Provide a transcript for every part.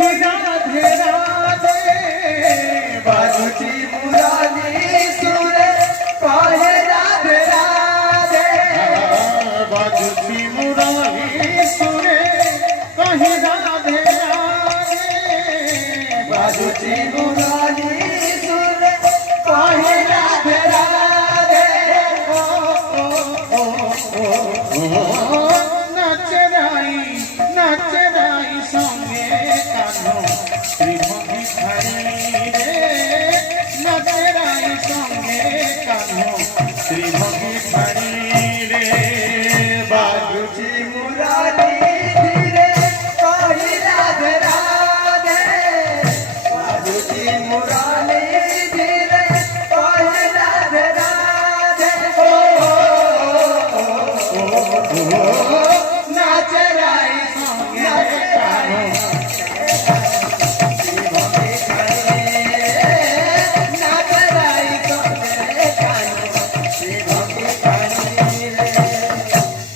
कही राधे राधे बाजुची मुरारी सुरे कहे राधे राधे बाजुची मुरारी सुरे कही राधे राधे बाजुची मुरारी सुरे कहे राधे राधे नचराई संगे कान्हो श्रीमती खाई रे नचराई संगे कान्हो श्रीमती खाई रे बाजुची मुरारी धीरे कही राधे राधे बाजुची मुरारी धीरे कही राधे राधे नचराई संगे कान्हो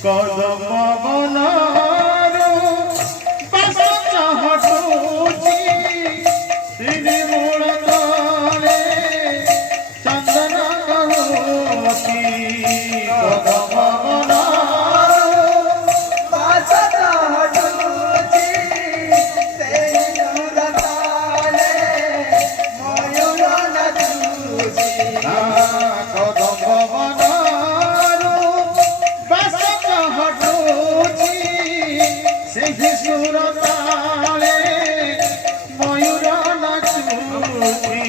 कदम बनारो बस चहटुची श्री मूल तले चंदन करुची कदम बनारो बस चहटुची श्री मूल तले मयूर नाचुची कदम बनारो बस ସେହି ସୁର ତାଳେ ମୟୂର ନାଚୁଛି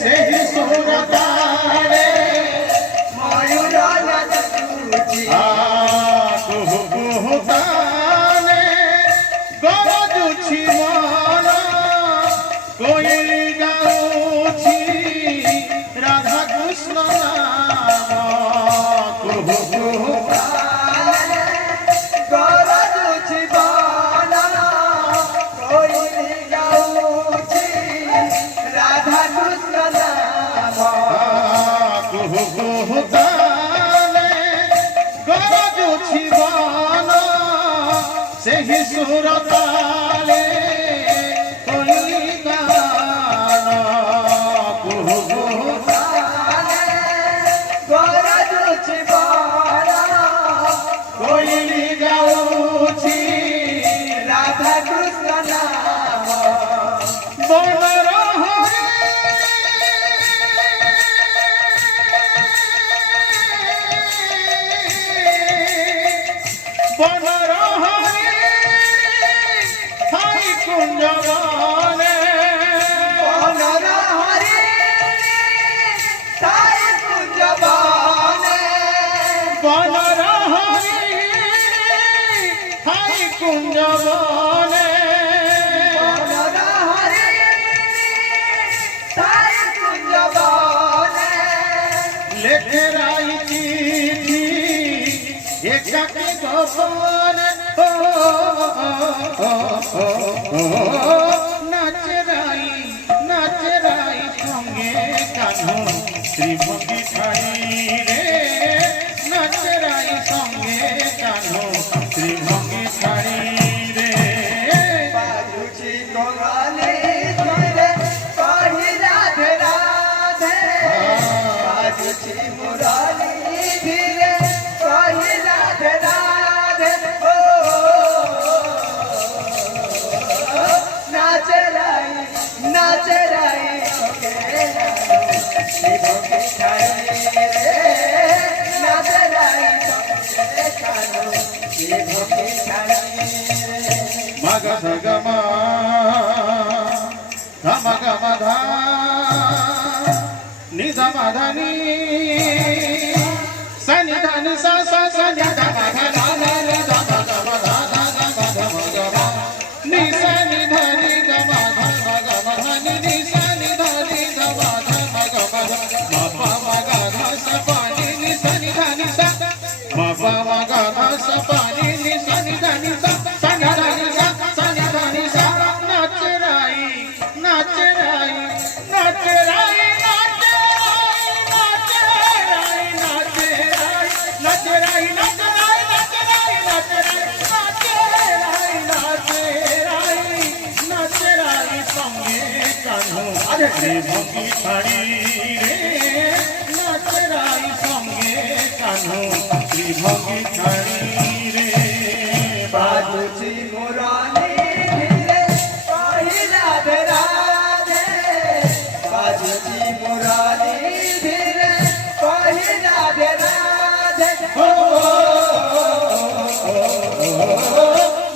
ସେହି ସୁର ତାଳେ ମୟୂର ନାଚୁଛି କୁହୁ କୁହୁ ତାଳେ ଗରଜୁଛି ମନ କୋଇଲି ଗାଉଛି राधा कृष्ण नाम कुहु कुहु गरजुछि बाला कोइली गाउछि राधा कृष्ण नाम कुहु कुहु ताले गरजुछि बाला सेहि सुर ताले कोइली गान कुहु कुहु कोइली गाउछि राधा कृष्ण नाम बनर हरे बनर हरे हाय कुंज बने बनर हरे हाय कुंज बने बनर कुंज बने बनर हरे ताई कुंज बने लेखराई चिठी एकाकी गोपन नचराई संगे कान्हो श्रीमती खाई रे नचराई संगे कान्हो श्रीमती खाई रे बाजुची कोंगाली धीरे कही राधे राधे बाजुची मुरारी धीरे कही राधे राधे नचराई श्रीमती खाई रे नचराई संगे कान्हो श्रीमती खाई मग सगम धम गम धा नि धम धनी सनि धनि सा सा सनि धम धम धम धम नि सनि धनि गम धम गम धनि नि सनि धनि गम धम गम म प म ग ध स प नि नि सनि धनि सा म प म ग ध स प नि नि सनि धनि सा सनि धनि सा सनि धनि सा नचराई नचराई नचराई नचराई नचराई नचराई नचराई শ্রীভঙ্গি ছাড়ি রে নাচরাই সঙ্গে কানু শ্রীভঙ্গি ছাড়ি রে বাজুচি মুরালি ধীরে কহি রাধে রাধে বাজুচি মুরালি ধীরে কহি রাধে রাধে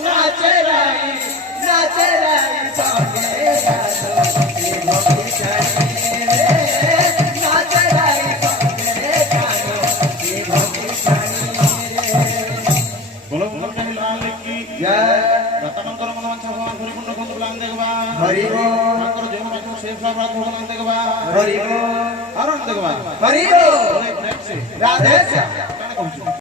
নাচরাই নাচরাই সঙ্গে কানু শ্রীভঙ্গি ছাড়ি রে নাচরাই সঙ্গে কানু শ্রীভঙ্গি ছাড়ি রে বলো ভগবান লাল কি জয় রতনন্তর মনোবাঞ্ছ ভগবান পরিপূর্ণ বন্ধু বলান দেখবা হরি বল তাঙ্কর জীবন বাঁচো সেই ফল প্রাপ্ত বলান দেখবা হরি বল আরণ দেখবা হরি বল বলে প্রেম সে রাধে শ্যাম কেন কହୁଛୁ